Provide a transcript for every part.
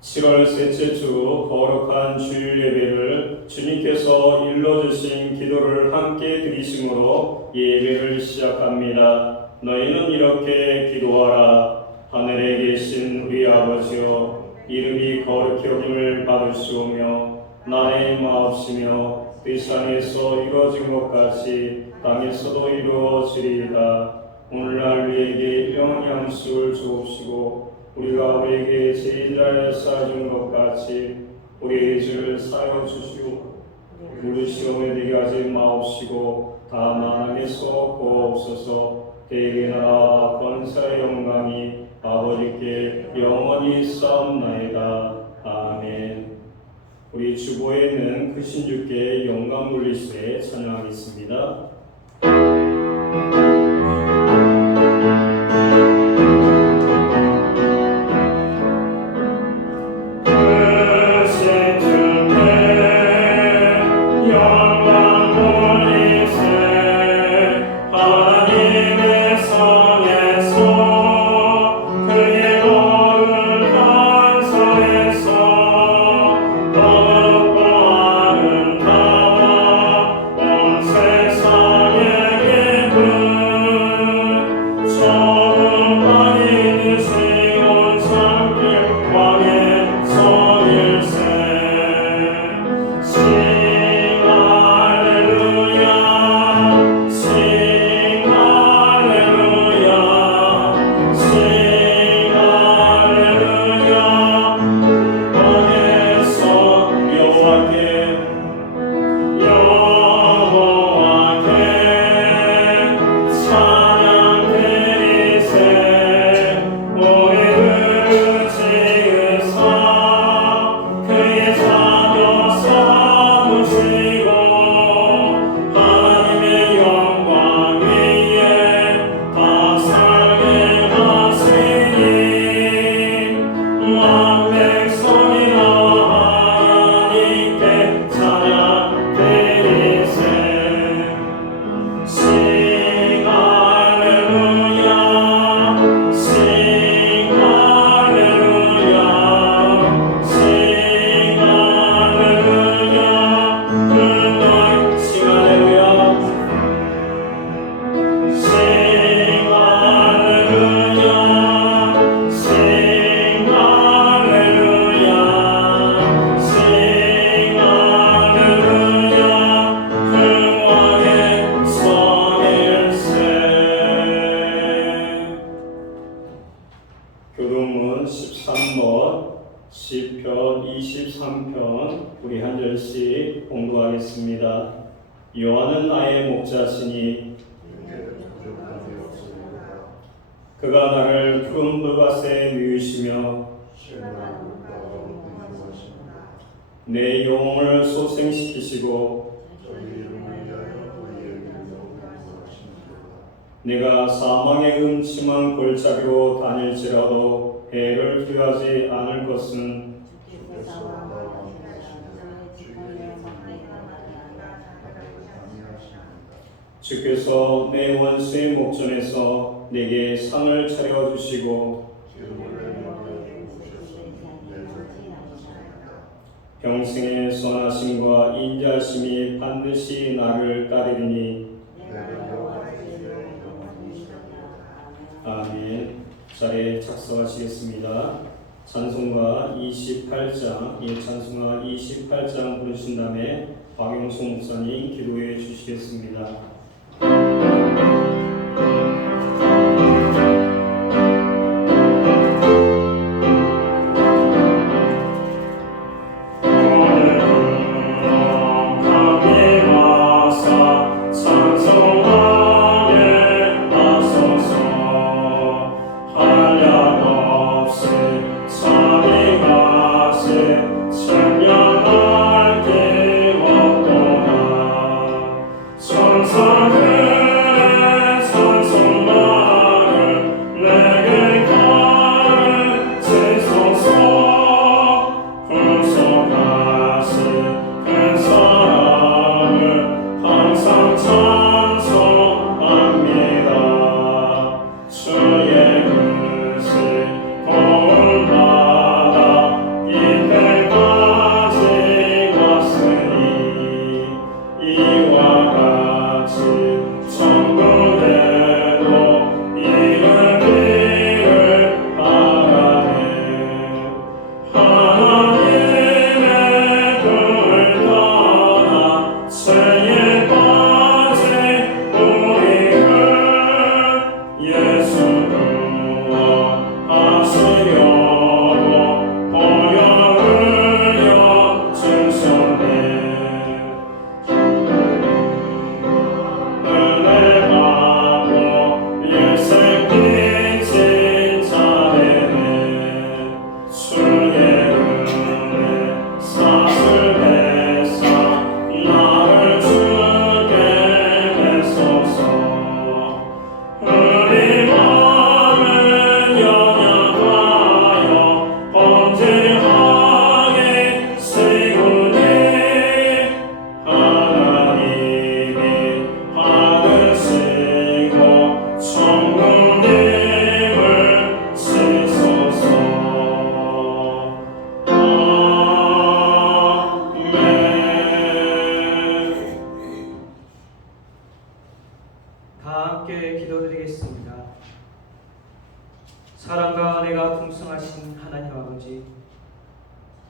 7월 셋째 주 거룩한 주일 예배를 주님께서 일러주신 기도를 함께 드리심으로 예배를 시작합니다. 너희는 이렇게 기도하라. 하늘에 계신 우리 아버지여, 이름이 거룩히 여김을 받으시오며 나의 마옵시며 뜻 안에서 이루어진 것 같이 땅에서도 이루어지리이다. 오늘날 우리에게 영양식을 주옵시고 우리가 우리에게 죄인을 사해준 것 같이 우리의 죄를 사하여 주시고 우리 시험에 들게 하지 마옵시고 다만 악에서 구하옵소서. 대의 나라 권세의 영광이 아버지께 영원히 쌓옵나이다. 아멘. 우리 주보에는 크신 주께 영광 돌리시되 찬양하겠습니다. 교동문 13번 시편 23편 우리 한 절씩 공부하겠습니다. 여호와는 나의 목자시니 그가 나를 푸른 불밭에 누이시며 내 영혼을 소생시키시고 내가 사망의 음침한 골짜기로 다닐지라도 해를 피하지 않을 것은 주께서 내 원수의 목전에서 내게 상을 차려주시고 평생의 선하심과 인자심이 반드시 나를 따르리니 아멘. 자리에 착석하시겠습니다. 찬송가 28장, 찬송가 28장 부르신 다음에 박영수 목사님 기도해 주시겠습니다. 천사들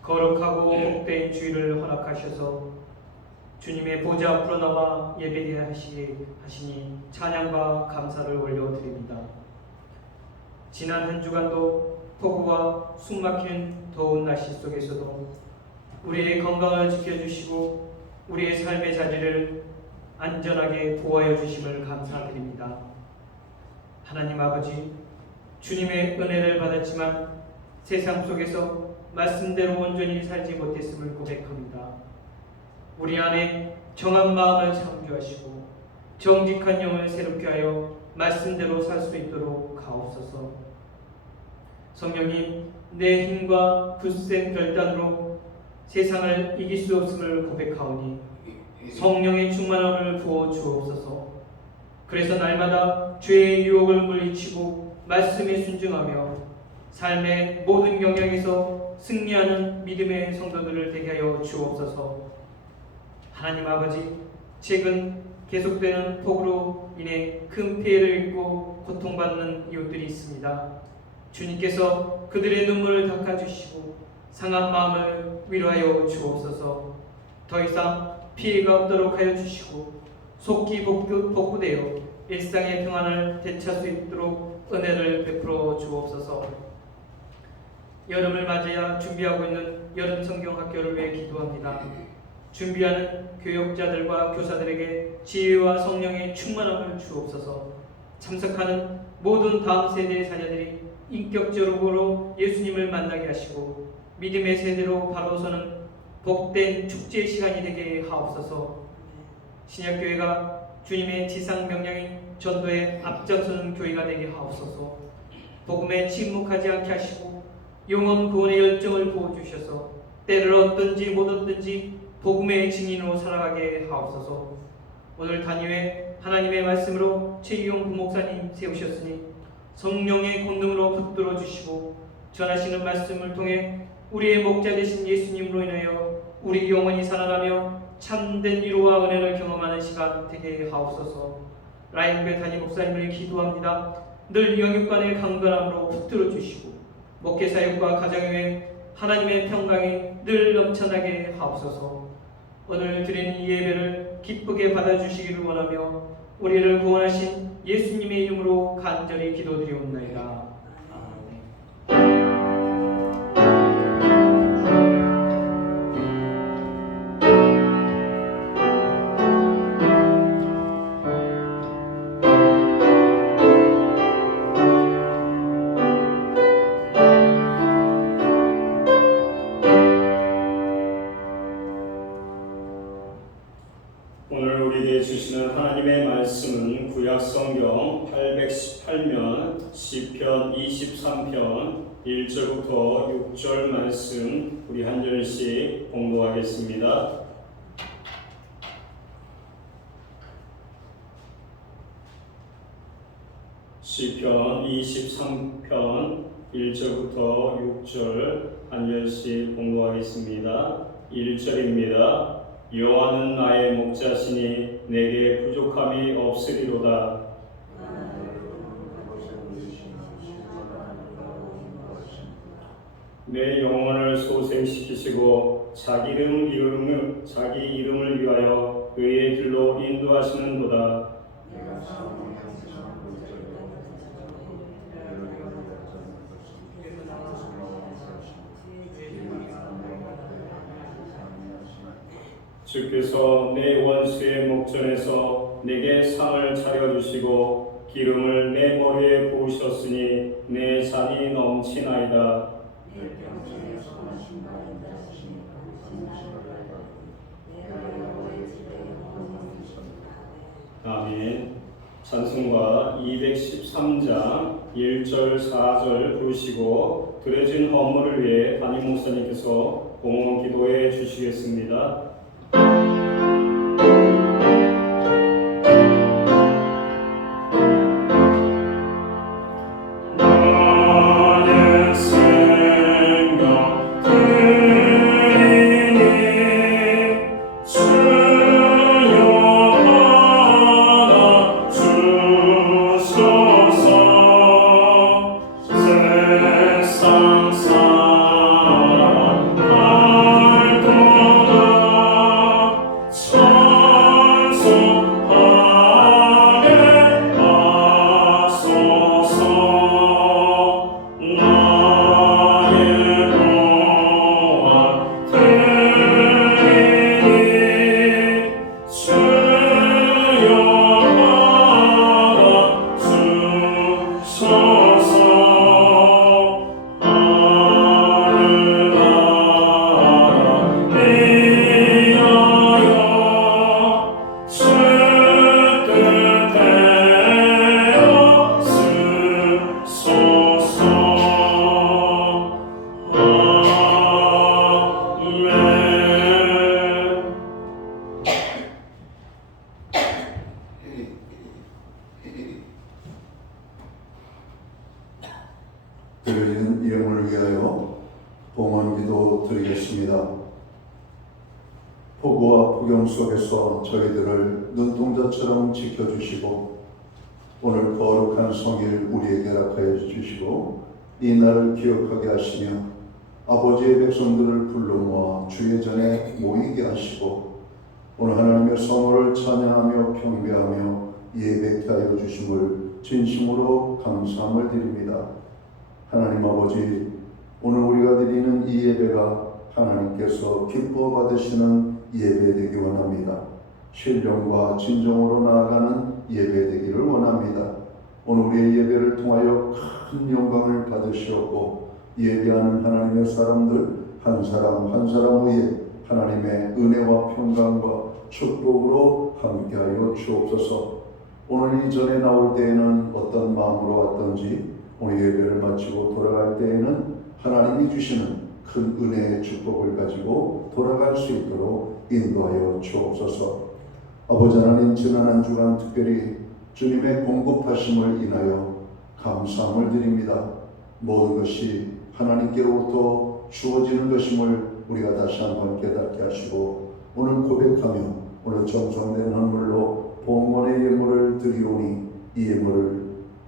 거룩하고 복된 주일을 허락하셔서 주님의 보좌 앞으로 나와 예배하게 하시니 찬양과 감사를 올려드립니다. 지난 한 주간도 폭우와 숨막히는 더운 날씨 속에서도 우리의 건강을 지켜주시고 우리의 삶의 자리를 안전하게 보호하여 주심을 감사드립니다. 하나님 아버지, 주님의 은혜를 받았지만 세상 속에서 말씀대로 온전히 살지 못했음을 고백합니다. 우리 안에 정한 마음을 창조하시고 정직한 영을 새롭게 하여 말씀대로 살 수 있도록 하옵소서. 성령님, 내 힘과 굳센 결단으로 세상을 이길 수 없음을 고백하오니 성령의 충만함을 부어 주옵소서. 그래서 날마다 죄의 유혹을 물리치고 말씀에 순종하며 삶의 모든 영역에서 승리하는 믿음의 성도들을 되게 하여 주옵소서. 하나님 아버지, 최근 계속되는 폭우로 인해 큰 피해를 입고 고통받는 이웃들이 있습니다. 주님께서 그들의 눈물을 닦아주시고 상한 마음을 위로하여 주옵소서. 더 이상 피해가 없도록 하여 주시고 속기 복구되어 일상의 평안을 되찾을 수 있도록 은혜를 베풀어 주옵소서. 여름을 맞이하 준비하고 있는 여름 성경 학교를 위해 기도합니다. 준비하는 교역자들과 교사들에게 지혜와 성령의 충만함을 주옵소서. 참석하는 모든 다음 세대의 자녀들이 인격적으로 예수님을 만나게 하시고 믿음의 세대로 바로 서는 복된 축제의 시간이 되게 하옵소서. 신약교회가 주님의 지상 명령인 전도에 앞장서는 교회가 되게 하옵소서. 복음에 침묵하지 않게 하시고 영혼 구원의 열정을 부어주셔서 때를 얻든지 못 얻든지 복음의 증인으로 살아가게 하옵소서. 오늘 단위회 하나님의 말씀으로 최기용 부목사님 세우셨으니 성령의 권능으로 붙들어 주시고 전하시는 말씀을 통해 우리의 목자 되신 예수님으로 인하여 우리 영혼이 살아나며 참된 위로와 은혜를 경험하는 시간 되게 하옵소서. 라인배 담임 목사님을 기도합니다. 늘 영육간의 강건함으로 붙들어 주시고 목회사역과 가정에 하나님의 평강이 늘 넘쳐나게 하옵소서. 오늘 드리는 이 예배를 기쁘게 받아주시기를 원하며 우리를 구원하신 예수님의 이름으로 간절히 기도드리옵나이다. 오늘 우리에게 주시는 하나님의 말씀은 구약성경 818면 시편 23편 1절부터 6절 말씀 우리 한 절씩 공부하겠습니다. 시편 23편 1절부터 6절 한 절씩 공부하겠습니다. 1절입니다. 여호와는 나의 목자시니 내게 부족함이 없으리로다. 내 영혼을 소생시키시고 자기 이름을 위하여 의의 길로 인도하시는도다. 주께서 내 원수의 목전에서 내게 상을 차려주시고 기름을 내 머리에 부으셨으니 내 잔이 넘치나이다. 아멘. 찬송가 213장 1절 4절 부르시고 드려진 헌물을 위해 담임 목사님께서 공헌 기도해 주시겠습니다. 세상 사람 기도 드리겠습니다. 폭우와 폭염 속에서 저희들을 눈동자처럼 지켜주시고 오늘 거룩한 성일 우리에게 허락하여 주시고 이 날을 기억하게 하시며 아버지의 백성들을 불러 모아 주의 전에 모이게 하시고 오늘 하나님의 성호를 찬양하며 경배하며 예배케 하여 주심을 진심으로 감사함을 드립니다. 하나님 아버지, 오늘 우리가 드리는 이 예배가 하나님께서 기뻐 받으시는 예배 되기 원합니다. 신령과 진정으로 나아가는 예배 되기를 원합니다. 오늘 우리의 예배를 통하여 큰 영광을 받으시었고 예배하는 하나님의 사람들 한 사람 한 사람 위에 하나님의 은혜와 평강과 축복으로 함께하여 주옵소서. 오늘 이전에 나올 때에는 어떤 마음으로 왔던지 오늘 예배를 마치고 돌아갈 때에는 하나님이 주시는 큰 은혜의 축복을 가지고 돌아갈 수 있도록 인도하여 주옵소서. 아버지 하나님, 지난 한 주간 특별히 주님의 공급하심을 인하여 감사함을 드립니다. 모든 것이 하나님께로부터 주어지는 것임을 우리가 다시 한번 깨닫게 하시고 오늘 고백하며 오늘 정성된 헌물로 봉헌의 예물을 드리오니 이 예물을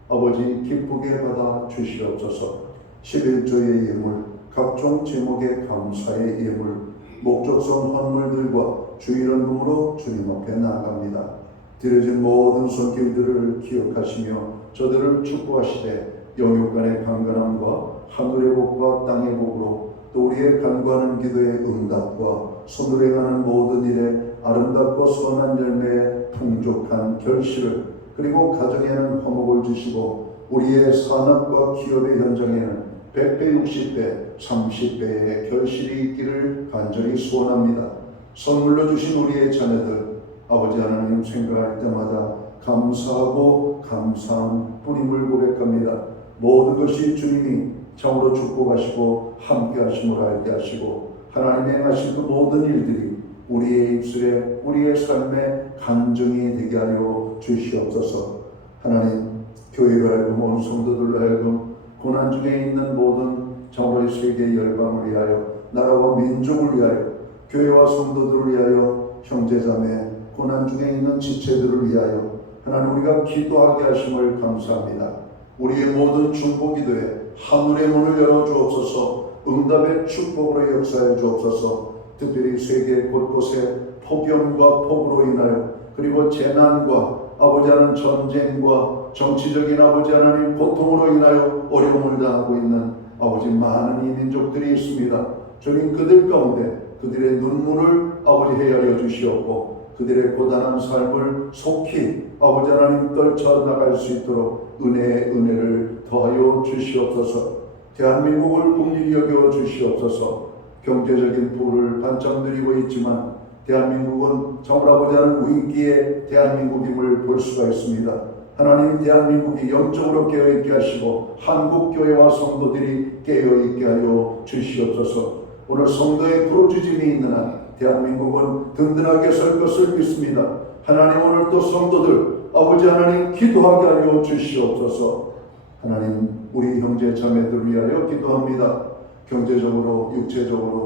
아버지 기쁘게 받아 주시옵소서. 11조의 예물, 각종 제목의 감사의 예물, 목적성 헌물들과 주일헌금으로 주님 앞에 나아갑니다. 드려진 모든 손길들을 기억하시며 저들을 축복하시되 영육간의 강건함과 하늘의 복과 땅의 복으로 또 우리의 간구하는 기도의 응답과 손으로 행하는 모든 일에 아름답고 선한 열매의 풍족한 결실을 그리고 가정에는 화목을 주시고 우리의 산업과 기업의 현장에는 100배, 60배, 30배의 결실이 있기를 간절히 소원합니다. 선물로 주신 우리의 자녀들 아버지 하나님 생각할 때마다 감사하고 감사한 뿌림을 고백합니다. 모든 것이 주님이 참으로 축복하시고 함께 하심을 알게 하시고 하나님의 행하신 그 모든 일들이 우리의 입술에 우리의 삶에 간증이 되게 하여 주시옵소서. 하나님, 교회로 하여금 온 성도들로 하여금 고난 중에 있는 모든 참으로 세계 열방을 위하여 나라와 민족을 위하여 교회와 성도들을 위하여 형제자매 고난 중에 있는 지체들을 위하여 하나님 우리가 기도하게 하심을 감사합니다. 우리의 모든 중보 기도에 하늘의 문을 열어 주옵소서. 응답의 축복으로 역사해 주옵소서. 특별히 세계 곳곳에 폭염과 폭우로 인하여 그리고 재난과 아버지 하나님 전쟁과 정치적인 아버지 하나님 고통으로 인하여 어려움을 당하고 있는 아버지 많은 이 민족들이 있습니다. 주님, 그들 가운데 그들의 눈물을 아버지 헤아려 주시옵고 그들의 고단한 삶을 속히 아버지 하나님 떨쳐나갈 수 있도록 은혜의 은혜를 더하여 주시옵소서. 대한민국을 긍휼히 여겨 주시옵소서. 경제적인 부를 반짝 누리고 있지만 대한민국은 정말 아버지 하나님 위기의 대한민국임을 볼 수가 있습니다. 하나님, 대한민국이 영적으로 깨어있게 하시고 한국교회와 성도들이 깨어있게 하여 주시옵소서. 오늘 성도의 부르짖음이 있는 한 대한민국은 든든하게 설 것을 믿습니다. 하나님, 오늘 또 성도들 아버지 하나님 기도하게 하여 주시옵소서. 하나님, 우리 형제 자매들 위하여 기도합니다. 경제적으로, 육체적으로,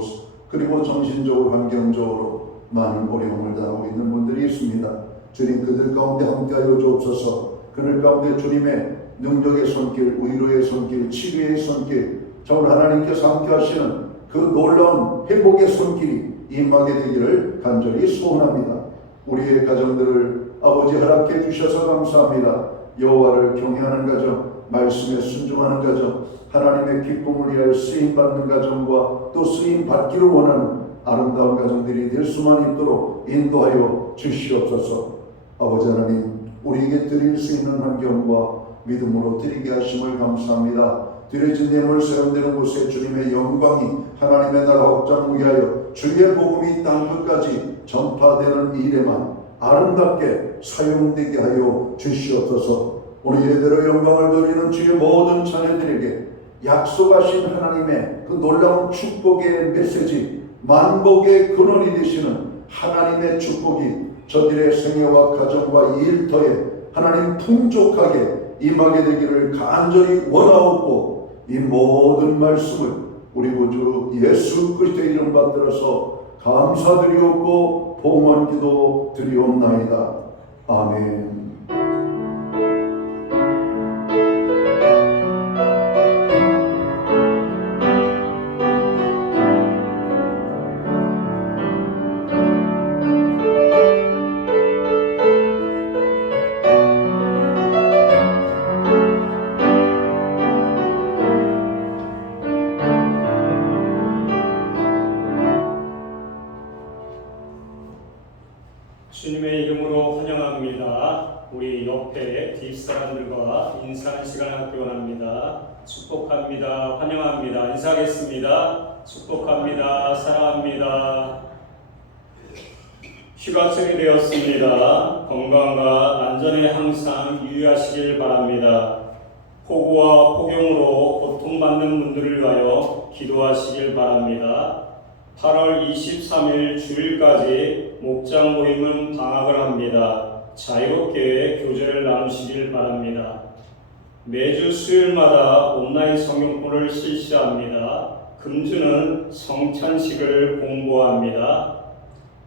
그리고 정신적으로, 환경적으로 많은 어려움을 당하고 있는 분들이 있습니다. 주님, 그들 가운데 함께하여 주옵소서. 그들 가운데 주님의 능력의 손길, 위로의 손길, 치유의 손길, 정말 하나님께서 함께하시는 그 놀라운 회복의 손길이 임하게 되기를 간절히 소원합니다. 우리의 가정들을 아버지 허락해 주셔서 감사합니다. 여호와를 경외하는 가정, 말씀에 순종하는 가정, 하나님의 기쁨을 위하여 쓰임받는 가정과 또 쓰임받기를 원하는 아름다운 가정들이 될 수만 있도록 인도하여 주시옵소서. 아버지 하나님, 우리에게 드릴 수 있는 환경과 믿음으로 드리게 하심을 감사합니다. 드려진 예물 세운되는 곳에 주님의 영광이 하나님의 나라 확장 위하여 주의 복음이 땅 끝까지 전파되는 일에만 아름답게 사용되게 하여 주시옵소서. 오늘 예배로 영광을 돌리는 주의 모든 자녀들에게 약속하신 하나님의 그 놀라운 축복의 메시지, 만복의 근원이 되시는 하나님의 축복이 저들의 생애와 가정과 일터에 하나님 풍족하게 임하게 되기를 간절히 원하옵고 이 모든 말씀을 우리 구주 예수 그리스도의 이름 받들어서 감사드리옵고 봉헌 기도 드리옵나이다. 아멘. 주님의 이름으로 환영합니다. 우리 옆에 뒷사람들과 인사하는 시간을 갖기 원합니다. 축복합니다. 환영합니다. 인사하겠습니다. 축복합니다. 사랑합니다. 휴가철이 되었습니다. 건강과 안전에 항상 유의하시길 바랍니다. 폭우와 폭염으로 고통받는 분들을 위하여 기도하시길 바랍니다. 8월 23일 주일까지 목장 모임은 방학을 합니다. 자유롭게 교제를 나누시길 바랍니다. 매주 수요일마다 온라인 성경권을 실시합니다. 금주는 성찬식을 공부합니다.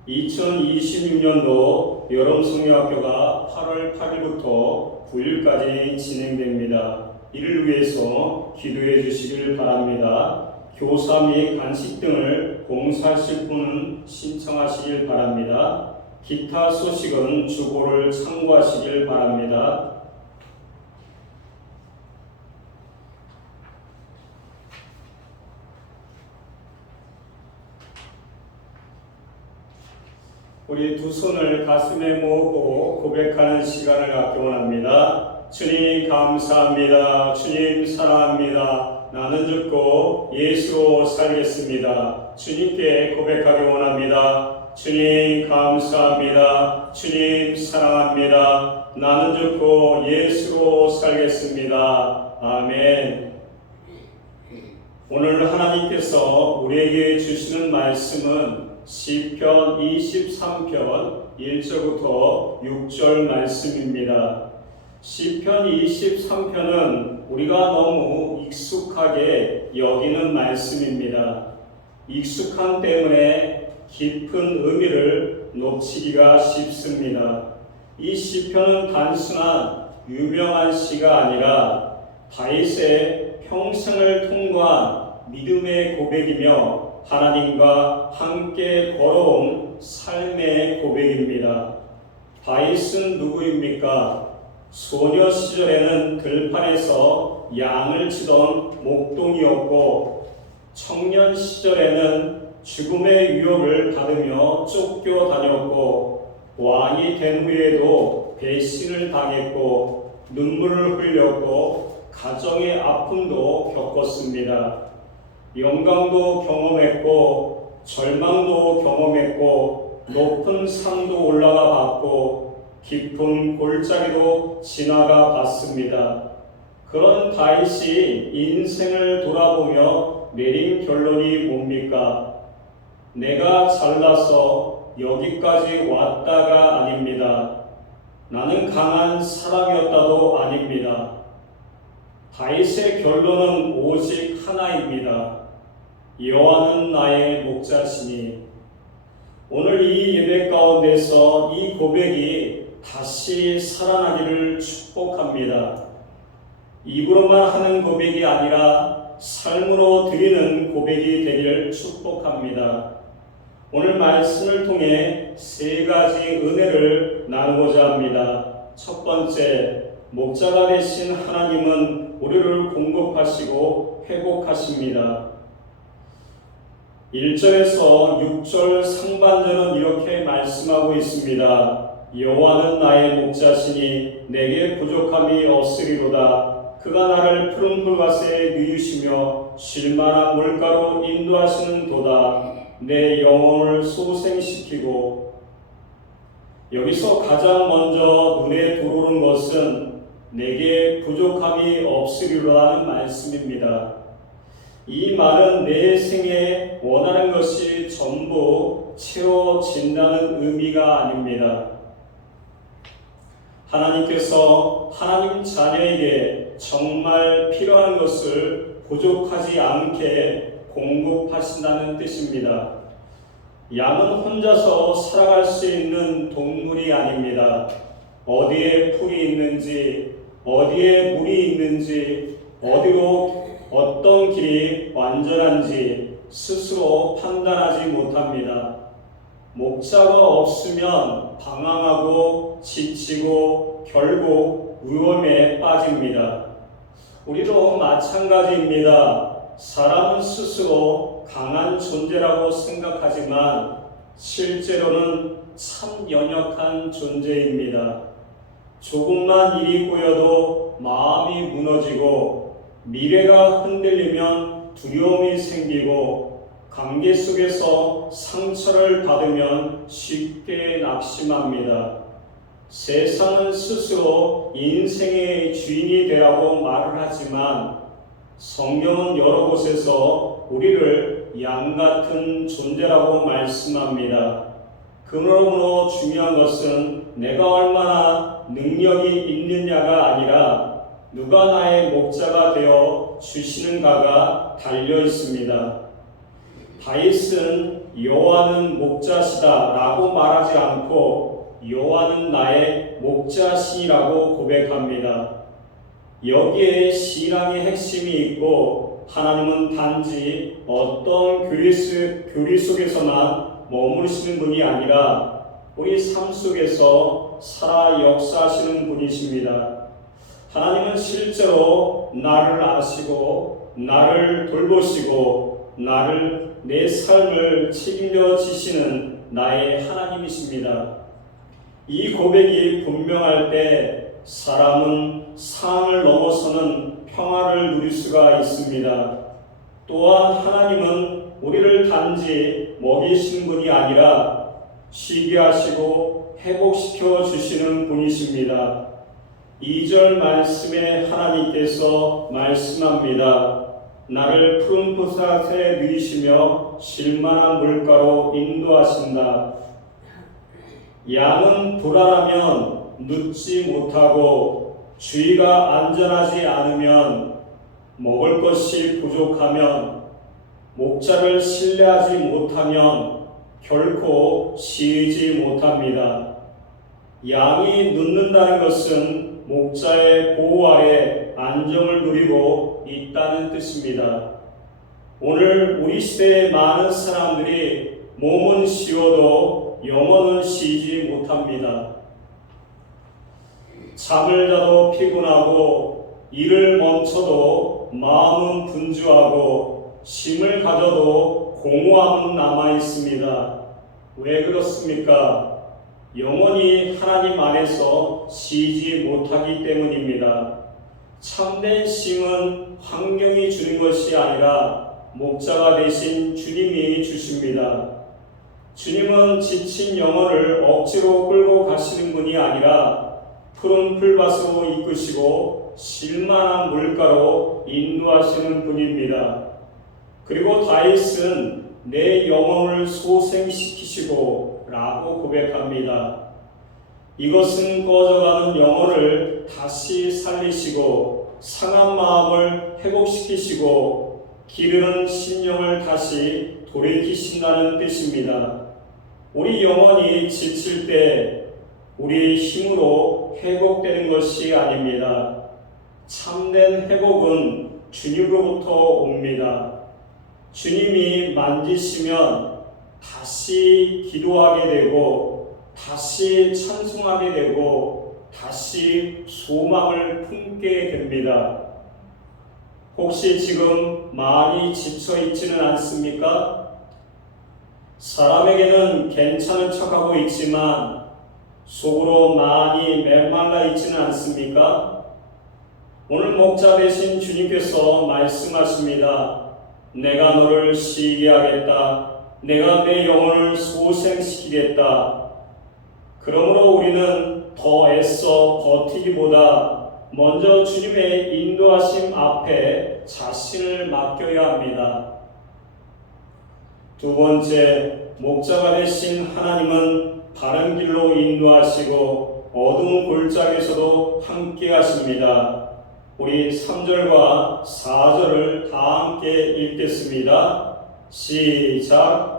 2026년도 여름성경학교가 8월 8일부터 9일까지 진행됩니다. 이를 위해서 기도해 주시길 바랍니다. 교사 및 간식 등을 봉사하실 분은 신청하시길 바랍니다. 기타 소식은 주보를 참고하시길 바랍니다. 우리 두 손을 가슴에 모으고 고백하는 시간을 갖기 원합니다. 주님 감사합니다. 주님 사랑합니다. 나는 죽고 예수로 살겠습니다. 주님께 고백하기 원합니다. 주님 감사합니다. 주님 사랑합니다. 나는 죽고 예수로 살겠습니다. 아멘. 오늘 하나님께서 우리에게 주시는 말씀은 시편 23편 1절부터 6절 말씀입니다. 시편 23편은 우리가 너무 익숙하게 여기는 말씀입니다. 익숙함 때문에 깊은 의미를 놓치기가 쉽습니다. 이 시편은 단순한 유명한 시가 아니라 다윗의 평생을 통과한 믿음의 고백이며 하나님과 함께 걸어온 삶의 고백입니다. 다윗은 누구입니까? 소녀 시절에는 들판에서 양을 치던 목동이었고 청년 시절에는 죽음의 유혹을 받으며 쫓겨다녔고 왕이 된 후에도 배신을 당했고 눈물을 흘렸고 가정의 아픔도 겪었습니다. 영광도 경험했고 절망도 경험했고 높은 산도 올라가 봤고 깊은 골짜기도 지나가 봤습니다. 그런 다윗이 인생을 돌아보며 내린 결론이 뭡니까? 내가 잘나서 여기까지 왔다가 아닙니다. 나는 강한 사람이었다도 아닙니다. 다윗의 결론은 오직 하나입니다. 여호와는 나의 목자시니. 오늘 이 예배 가운데서 이 고백이 다시 살아나기를 축복합니다. 입으로만 하는 고백이 아니라 삶으로 드리는 고백이 되기를 축복합니다. 오늘 말씀을 통해 세 가지 은혜를 나누고자 합니다. 첫 번째, 목자가 되신 하나님은 우리를 공급하시고 회복하십니다. 1절에서 6절 상반절은 이렇게 말씀하고 있습니다. 여호와는 나의 목자시니 내게 부족함이 없으리로다. 그가 나를 푸른 풀밭에 누이시며 쉴 만한 물가로 인도하시는 도다. 내 영혼을 소생시키고. 여기서 가장 먼저 눈에 들어오는 것은 내게 부족함이 없으리로라는 말씀입니다. 이 말은 내 생에 원하는 것이 전부 채워진다는 의미가 아닙니다. 하나님께서 하나님 자녀에게 정말 필요한 것을 부족하지 않게 공급하신다는 뜻입니다. 양은 혼자서 살아갈 수 있는 동물이 아닙니다. 어디에 풀이 있는지, 어디에 물이 있는지, 어디로 어떤 길이 완전한지 스스로 판단하지 못합니다. 목자가 없으면 방황하고 지치고 결국 위험에 빠집니다. 우리도 마찬가지입니다. 사람은 스스로 강한 존재라고 생각하지만 실제로는 참 연약한 존재입니다. 조금만 일이 꼬여도 마음이 무너지고 미래가 흔들리면 두려움이 생기고 관계 속에서 상처를 받으면 쉽게 낙심합니다. 세상은 스스로 인생의 주인이 되라고 말을 하지만 성경은 여러 곳에서 우리를 양 같은 존재라고 말씀합니다. 그러므로 중요한 것은 내가 얼마나 능력이 있느냐가 아니라 누가 나의 목자가 되어 주시는가가 달려 있습니다. 다윗은 여호와는 목자시다 라고 말하지 않고 여호와는 나의 목자시라고 고백합니다. 여기에 신앙의 핵심이 있고 하나님은 단지 어떤 교리 속에서만 머무르시는 분이 아니라 우리 삶 속에서 살아 역사하시는 분이십니다. 하나님은 실제로 나를 아시고 나를 돌보시고 내 삶을 책임져 지시는 나의 하나님이십니다. 이 고백이 분명할 때 사람은 상을 넘어서는 평화를 누릴 수가 있습니다. 또한 하나님은 우리를 단지 먹이시는 분이 아니라 쉬게 하시고 회복시켜 주시는 분이십니다. 2절 말씀에 하나님께서 말씀합니다. 나를 푸른 푸사에 누이시며 쉴만한 물가로 인도하신다. 양은 불안하면 눕지 못하고 주의가 안전하지 않으면 먹을 것이 부족하면 목자를 신뢰하지 못하면 결코 쉬지 못합니다. 양이 눕는다는 것은 목자의 보호 아래 안정을 누리고 있다는 뜻입니다. 오늘 우리 시대의 많은 사람들이 몸은 쉬어도 영혼은 쉬지 못합니다. 잠을 자도 피곤하고 일을 멈춰도 마음은 분주하고 쉼을 가져도 공허함은 남아 있습니다. 왜 그렇습니까? 영혼이 하나님 안에서 쉬지 못하기 때문입니다. 참된 쉼은 환경이 주는 것이 아니라 목자가 되신 주님이 주십니다. 주님은 지친 영혼을 억지로 끌고 가시는 분이 아니라 푸른 풀밭으로 이끄시고 쉴만한 물가로 인도하시는 분입니다. 그리고 다윗은 내 영혼을 소생시키시고 라고 고백합니다. 이것은 꺼져가는 영혼을 다시 살리시고 상한 마음을 회복시키시고 기르는 심령을 다시 돌이키신다는 뜻입니다. 우리 영혼이 지칠 때 우리 힘으로 회복되는 것이 아닙니다. 참된 회복은 주님으로부터 옵니다. 주님이 만지시면 다시 기도하게 되고 다시 찬송하게 되고 다시 소망을 품게 됩니다. 혹시 지금 많이 지쳐 있지는 않습니까? 사람에게는 괜찮은 척하고 있지만 속으로 많이 메말라 있지는 않습니까? 오늘 목자 되신 주님께서 말씀하십니다. 내가 너를 쉬게 하겠다. 내가 내 영혼을 소생시키겠다. 그러므로 우리는 더 애써 버티기보다 먼저 주님의 인도하심 앞에 자신을 맡겨야 합니다. 두 번째, 목자가 되신 하나님은 바른 길로 인도하시고 어두운 골짜기에서도 함께 하십니다. 우리 3절과 4절을 다 함께 읽겠습니다. 시작.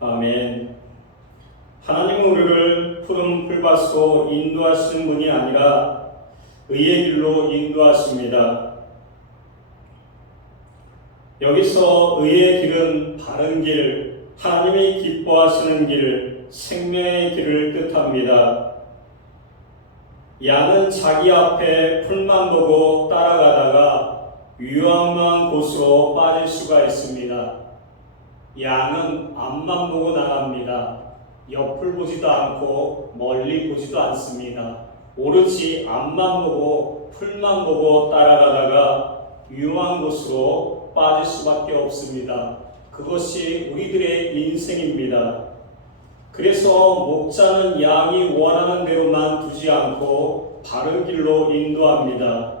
아멘. 하나님은 우리를 푸른 풀밭으로 인도하시는 분이 아니라 의의 길로 인도하십니다. 여기서 의의 길은 바른 길, 하나님이 기뻐하시는 길, 생명의 길을 뜻합니다. 양은 자기 앞에 풀만 보고 따라가다가 위험한 곳으로 빠질 수가 있습니다. 양은 앞만 보고 나갑니다. 옆을 보지도 않고 멀리 보지도 않습니다. 오로지 앞만 보고 풀만 보고 따라가다가 위험한 곳으로 빠질 수밖에 없습니다. 그것이 우리들의 인생입니다. 그래서 목자는 양이 원하는 대로만 두지 않고 바른 길로 인도합니다.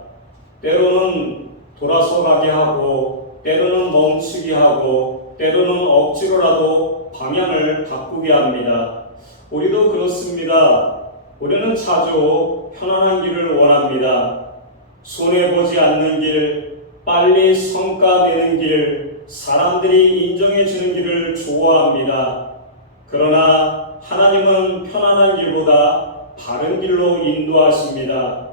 때로는 돌아서 가게 하고, 때로는 멈추게 하고, 때로는 억지로라도 방향을 바꾸게 합니다. 우리도 그렇습니다. 우리는 자주 편안한 길을 원합니다. 손해보지 않는 길, 빨리 성과 내는 길, 사람들이 인정해주는 길을 좋아합니다. 그러나 하나님은 편안한 길보다 바른 길로 인도하십니다.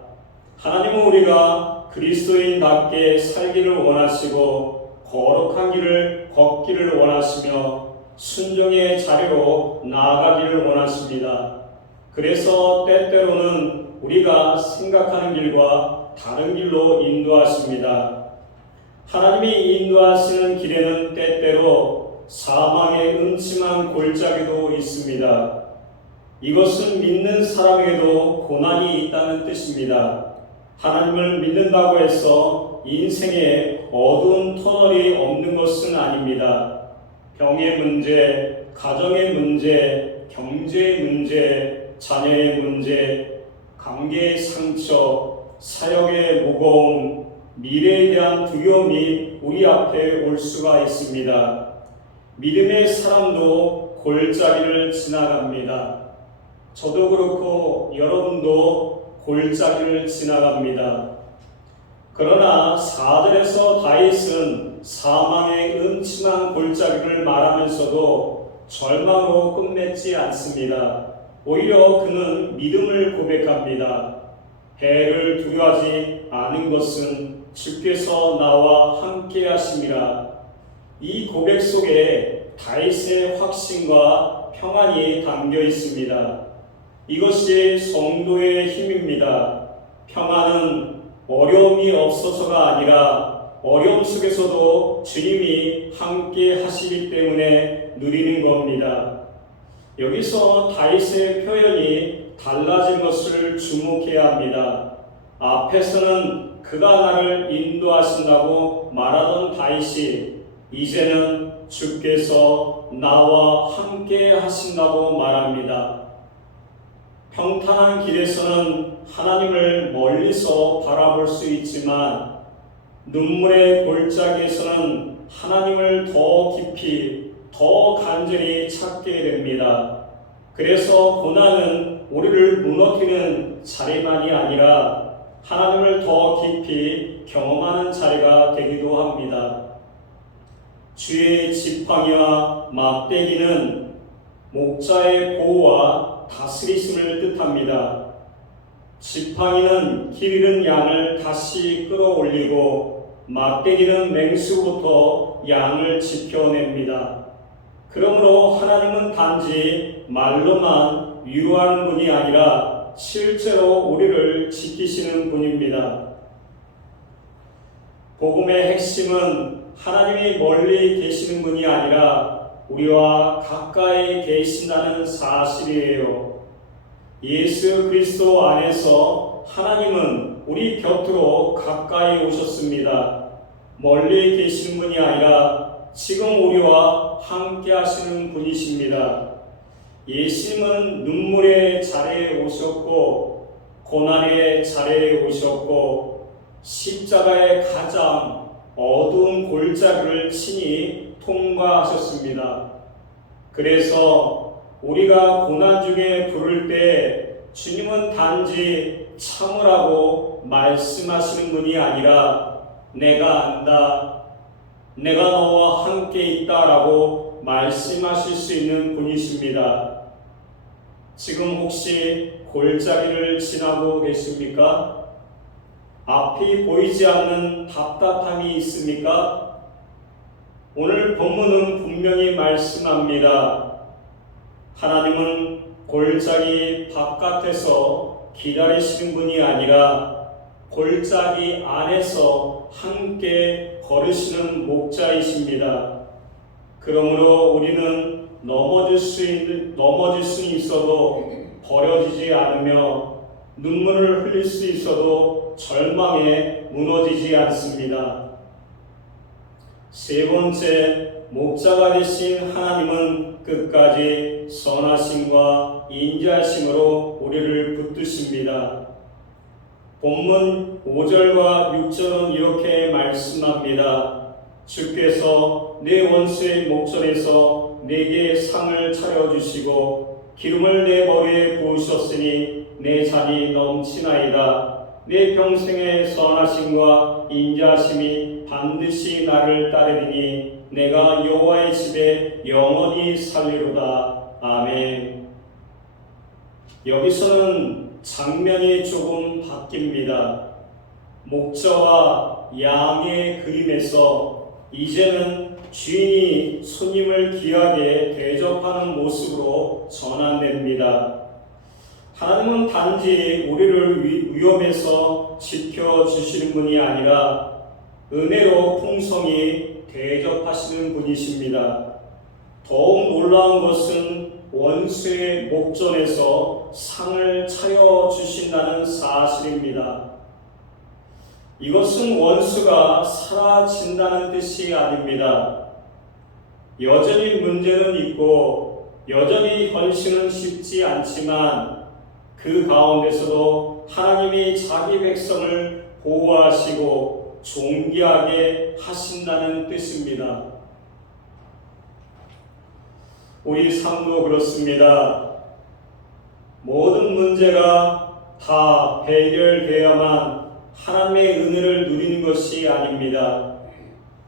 하나님은 우리가 그리스도인답게 살기를 원하시고 거룩한 길을 걷기를 원하시며 순종의 자리로 나아가기를 원하십니다. 그래서 때때로는 우리가 생각하는 길과 다른 길로 인도하십니다. 하나님이 인도하시는 길에는 때때로 사망의 음침한 골짜기도 있습니다. 이것은 믿는 사람에게도 고난이 있다는 뜻입니다. 하나님을 믿는다고 해서 인생에 어두운 터널이 없는 것은 아닙니다. 병의 문제, 가정의 문제, 경제의 문제, 자녀의 문제, 관계의 상처, 사역의 무거움, 미래에 대한 두려움이 우리 앞에 올 수가 있습니다. 믿음의 사람도 골짜기를 지나갑니다. 저도 그렇고 여러분도 골짜기를 지나갑니다. 그러나 4절에서 다윗은 사망의 음침한 골짜기를 말하면서도 절망으로 끝맺지 않습니다. 오히려 그는 믿음을 고백합니다. 해를 두려워하지 않은 것은 주께서 나와 함께 하심이라. 이 고백 속에 다윗의 확신과 평안이 담겨 있습니다. 이것이 성도의 힘입니다. 평안은 어려움이 없어서가 아니라 어려움 속에서도 주님이 함께 하시기 때문에 누리는 겁니다. 여기서 다윗의 표현이 달라진 것을 주목해야 합니다. 앞에서는 그가 나를 인도하신다고 말하던 다윗이 이제는 주께서 나와 함께 하신다고 말합니다. 평탄한 길에서는 하나님을 멀리서 바라볼 수 있지만 눈물의 골짜기에서는 하나님을 더 깊이, 더 간절히 찾게 됩니다. 그래서 고난은 우리를 무너뜨리는 자리만이 아니라 하나님을 더 깊이 경험하는 자리가 되기도 합니다. 주의 지팡이와 막대기는 목자의 보호와 다스리심을 뜻합니다. 지팡이는 길 잃은 양을 다시 끌어올리고 막대기는 맹수로부터 양을 지켜냅니다. 그러므로 하나님은 단지 말로만 위로하는 분이 아니라 실제로 우리를 지키시는 분입니다. 복음의 핵심은 하나님이 멀리 계시는 분이 아니라 우리와 가까이 계신다는 사실이에요. 예수 그리스도 안에서 하나님은 우리 곁으로 가까이 오셨습니다. 멀리 계시는 분이 아니라 지금 우리와 함께 하시는 분이십니다. 예수님은 눈물의 자리에 오셨고 고난의 자리에 오셨고 십자가의 가장 어두운 골짜기를 친히 통과하셨습니다. 그래서 우리가 고난 중에 부를 때 주님은 단지 참으라고 말씀하시는 분이 아니라 내가 안다, 내가 너와 함께 있다라고 말씀하실 수 있는 분이십니다. 지금 혹시 골짜기를 지나고 계십니까? 앞이 보이지 않는 답답함이 있습니까? 오늘 본문은 분명히 말씀합니다. 하나님은 골짜기 바깥에서 기다리시는 분이 아니라 골짜기 안에서 함께 걸으시는 목자이십니다. 그러므로 우리는 넘어질 수 있어도 버려지지 않으며 눈물을 흘릴 수 있어도 절망에 무너지지 않습니다. 세 번째, 목자가 되신 하나님은 끝까지 선하심과 인자하심으로 우리를 붙드십니다. 본문 5절과 6절은 이렇게 말씀합니다. 주께서 내 원수의 목전에서 내게 상을 차려주시고 기름을 내 머리에 부으셨으니 내 잔이 넘치나이다. 내 평생의 선하심과 인자하심이 반드시 나를 따르리니 내가 여호와의 집에 영원히 살리로다. 아멘. 여기서는 장면이 조금 바뀝니다. 목자와 양의 그림에서 이제는 주인이 손님을 귀하게 대접하는 모습으로 전환됩니다. 하나님은 단지 우리를 위험에서 지켜주시는 분이 아니라 은혜로 풍성히 대접하시는 분이십니다. 더욱 놀라운 것은 원수의 목전에서 상을 차려주신다는 사실입니다. 이것은 원수가 사라진다는 뜻이 아닙니다. 여전히 문제는 있고 여전히 현실은 쉽지 않지만 그 가운데서도 하나님이 자기 백성을 보호하시고 존귀하게 하신다는 뜻입니다. 우리 삶도 그렇습니다. 모든 문제가 다 해결되어야만 하나님의 은혜를 누리는 것이 아닙니다.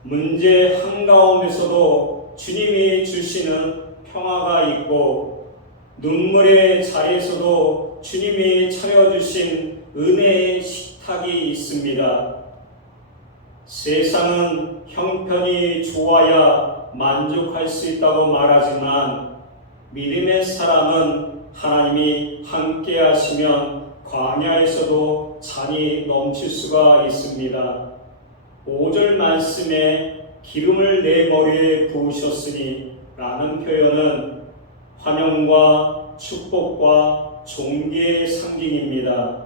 문제 한가운데서도 주님이 주시는 평화가 있고 눈물의 자리에서도 주님이 차려주신 은혜의 식탁이 있습니다. 세상은 형편이 좋아야 만족할 수 있다고 말하지만 믿음의 사람은 하나님이 함께 하시면 광야에서도 잔이 넘칠 수가 있습니다. 5절 말씀에 기름을 내 머리에 부으셨으니 라는 표현은 환영과 축복과 존귀의 상징입니다.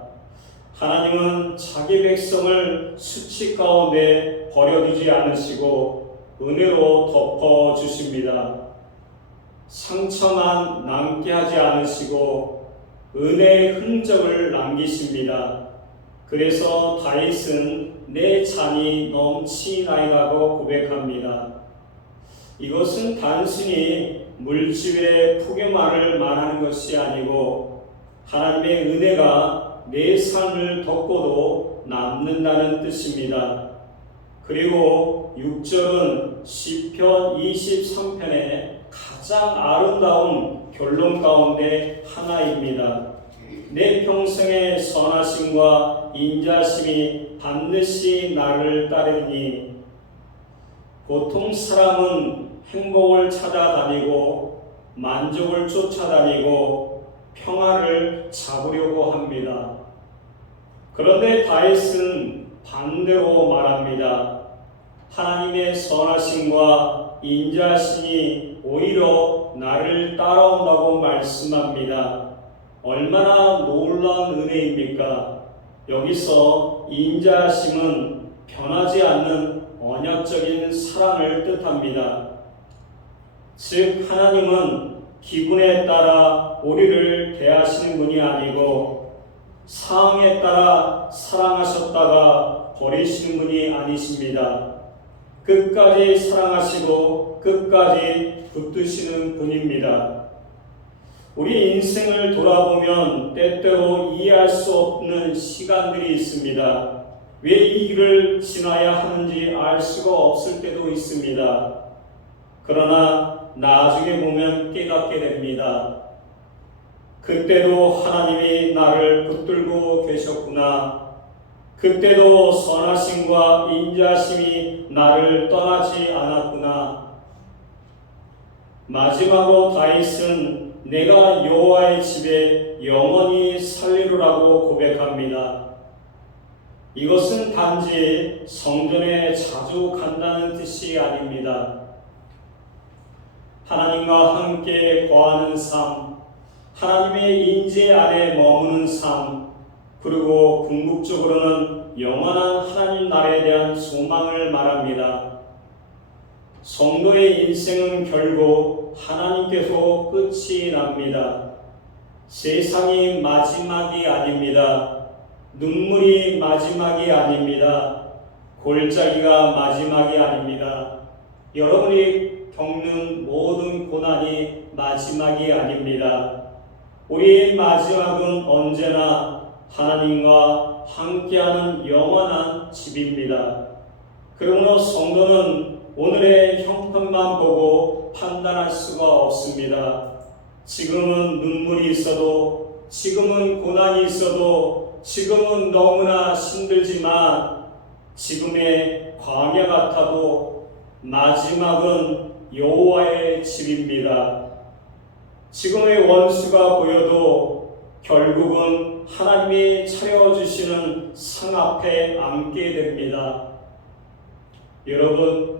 하나님은 자기 백성을 수치 가운데 버려두지 않으시고 은혜로 덮어주십니다. 상처만 남게 하지 않으시고 은혜의 흔적을 남기십니다. 그래서 다윗은 내 잔이 넘치나이라고 고백합니다. 이것은 단순히 물질의 푸기만을 말하는 것이 아니고 하나님의 은혜가 내 삶을 덮고도 남는다는 뜻입니다. 그리고 6절은 시편 23편의 가장 아름다운 결론 가운데 하나입니다. 내 평생의 선하심과 인자심이 반드시 나를 따르니 보통 사람은 행복을 찾아다니고 만족을 쫓아다니고 평화를 잡으려고 합니다. 그런데 다윗은 반대로 말합니다. 하나님의 선하심과 인자심이 오히려 나를 따라온다고 말씀합니다. 얼마나 놀라운 은혜입니까? 여기서 인자심은 변하지 않는 언약적인 사랑을 뜻합니다. 즉 하나님은 기분에 따라 우리를 대하시는 분이 아니고 상황에 따라 사랑하셨다가 버리시는 분이 아니십니다. 끝까지 사랑하시고 끝까지 붙드시는 분입니다. 우리 인생을 돌아보면 때때로 이해할 수 없는 시간들이 있습니다. 왜 이 길을 지나야 하는지 알 수가 없을 때도 있습니다. 그러나 나중에 보면 깨닫게 됩니다. 그때도 하나님이 나를 붙들고 계셨구나. 그때도 선하심과 인자심이 나를 떠나지 않았구나. 마지막으로 다윗은 내가 여호와의 집에 영원히 살리로라고 고백합니다. 이것은 단지 성전에 자주 간다는 뜻이 아닙니다. 하나님과 함께 거하는 삶, 하나님의 인재 안에 머무는 삶, 그리고 궁극적으로는 영원한 하나님 나라에 대한 소망을 말합니다. 성도의 인생은 결국 하나님께서 끝이 납니다. 세상이 마지막이 아닙니다. 눈물이 마지막이 아닙니다. 골짜기가 마지막이 아닙니다. 여러분이 겪는 모든 고난이 마지막이 아닙니다. 우리의 마지막은 언제나 하나님과 함께하는 영원한 집입니다. 그러므로 성도는 오늘의 형편만 보고 판단할 수가 없습니다. 지금은 눈물이 있어도, 지금은 고난이 있어도, 지금은 너무나 힘들지만, 지금의 광야 같아도 마지막은 여호와의 집입니다. 지금의 원수가 보여도 결국은 하나님이 차려주시는 상 앞에 앉게 됩니다. 여러분,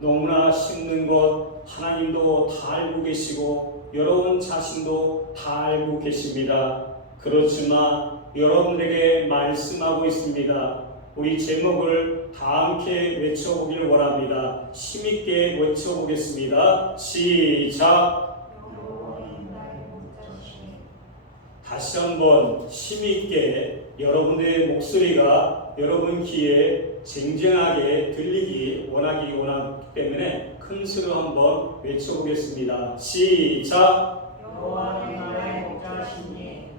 너무나 힘든 것 하나님도 다 알고 계시고 여러분 자신도 다 알고 계십니다. 그렇지만 여러분에게 말씀하고 있습니다. 우리 제목을 다 함께 외쳐보기를 원합니다. 힘있게 외쳐보겠습니다. 시작! 다시 한번 힘있게 여러분의 목소리가 여러분 귀에 쟁쟁하게 들리기 원하기 때문에 큰 소리로 한번 외쳐보겠습니다. 시작! 여호와는 나의 목자시니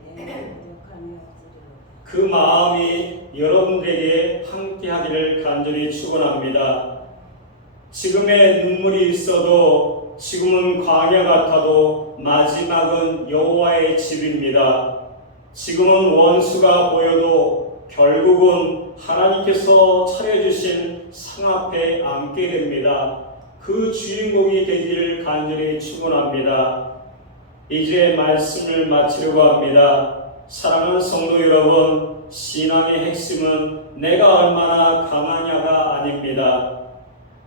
그 마음이 여러분에게 함께하기를 간절히 축원합니다. 지금의 눈물이 있어도, 지금은 광야 같아도 마지막은 여호와의 집입니다. 지금은 원수가 보여도 결국은 하나님께서 차려주신 상 앞에 앉게 됩니다. 그 주인공이 되기를 간절히 축원합니다. 이제 말씀을 마치려고 합니다. 사랑하는 성도 여러분, 신앙의 핵심은 내가 얼마나 강하냐가 아닙니다.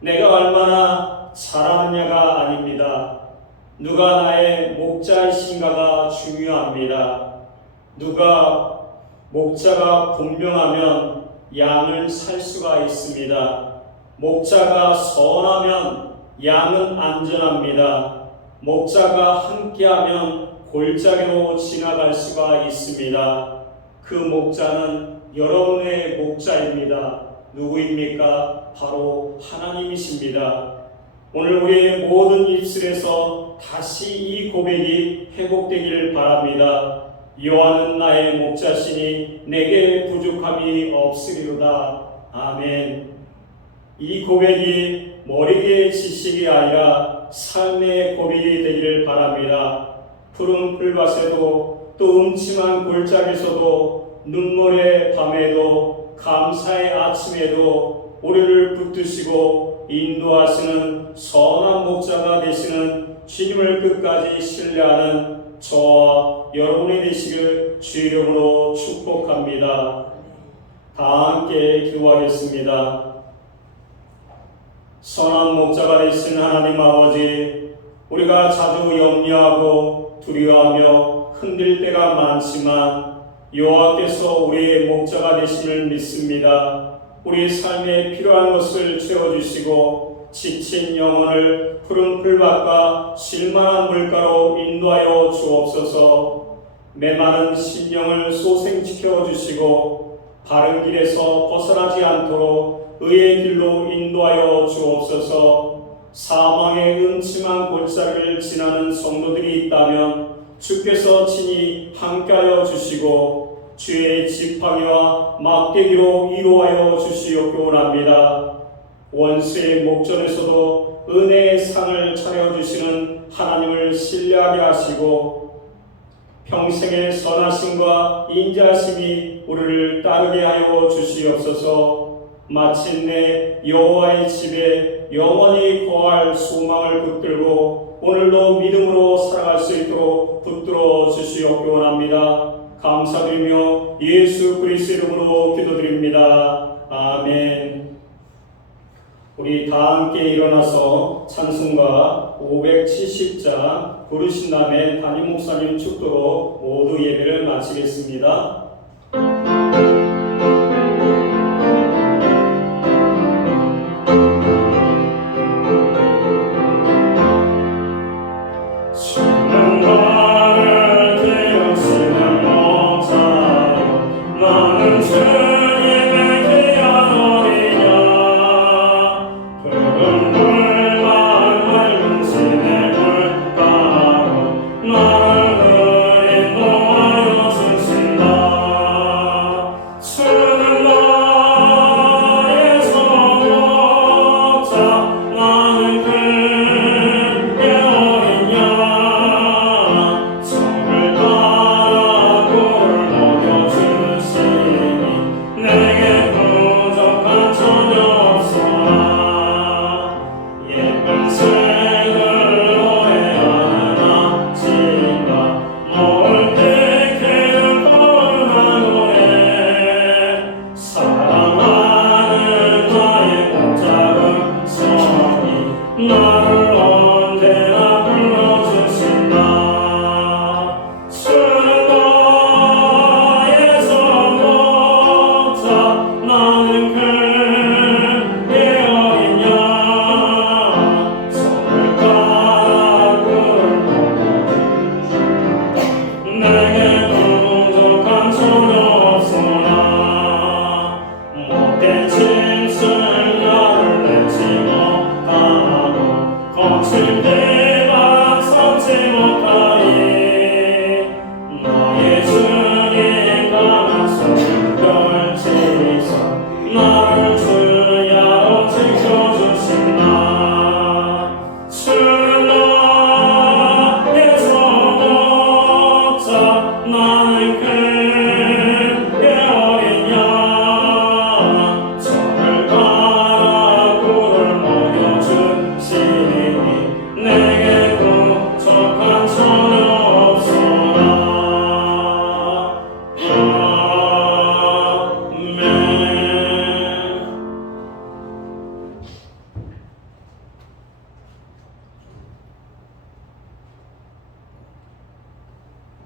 내가 얼마나 잘하느냐가 아닙니다. 누가 나의 목자이신가가 중요합니다. 누가 목자가 분명하면 양을 살 수가 있습니다. 목자가 선하면 양은 안전합니다. 목자가 함께하면 골짜기로 지나갈 수가 있습니다. 그 목자는 여러분의 목자입니다. 누구입니까? 바로 하나님이십니다. 오늘 우리의 모든 입술에서 다시 이 고백이 회복되기를 바랍니다. 여호와는 나의 목자시니 내게 부족함이 없으리로다. 아멘. 이 고백이 머리의 지식이 아니라 삶의 고백이 되기를 바랍니다. 푸른 풀밭에도 또 음침한 골짜기에서도 눈물의 밤에도 감사의 아침에도 우리를 붙드시고 인도하시는 선한 목자가 되시는 주님을 끝까지 신뢰하는 저와 여러분이 되시길 주 이름으로 축복합니다. 다 함께 기도하겠습니다. 선한 목자가 되신 하나님 아버지, 우리가 자주 염려하고 두려워하며 흔들 때가 많지만 여호와께서 우리의 목자가 되심을 믿습니다. 우리 삶에 필요한 것을 채워주시고 지친 영혼을 푸른 풀밭과 실만한 물가로 인도하여 주옵소서. 메마른 심령을 소생시켜 주시고 바른 길에서 벗어나지 않도록 의의 길로 인도하여 주옵소서. 사망의 음침한 골짜기를 지나는 성도들이 있다면 주께서 친히 함께하여 주시고 주의 지팡이와 막대기로 위로하여 주시옵고 원합니다. 원수의 목전에서도 은혜의 상을 차려주시는 하나님을 신뢰하게 하시고 평생의 선하심과 인자하심이 우리를 따르게 하여 주시옵소서. 마침내 여호와의 집에 영원히 거할 소망을 붙들고 오늘도 믿음으로 살아갈 수 있도록 붙들어 주시옵기 원합니다. 감사드리며 예수 그리스도 이름으로 기도드립니다. 아멘. 우리 다 함께 일어나서 찬송가 570장 부르신 다음에 담임 목사님 축도로 모두 예배를 마치겠습니다.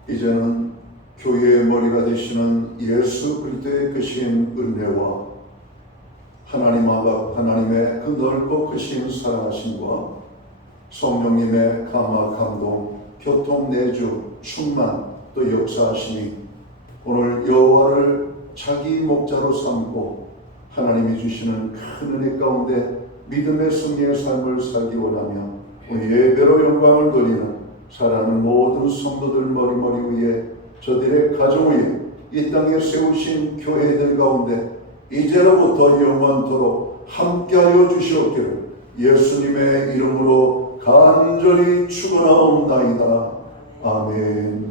이제는 교회의 머리가 되시는 예수 그리스도의 크신 은혜와 하나님 아버 하나님의 그 넓고 크신 사랑하심과 성령님의 감화 감동 교통 내주 충만 또 역사하시니 오늘 여호와를 자기 목자로 삼고 하나님이 주시는 큰 은혜 가운데 믿음의 승리의 삶을 살기 원하며 예배로 영광을 돌리는 사랑하는 모든 성도들 머리 위에 저들의 가정 위에 이 땅에 세우신 교회들 가운데 이제로부터 영원토록 함께하여 주시옵기를 예수님의 이름으로 간절히 축원하옵나이다. 아멘.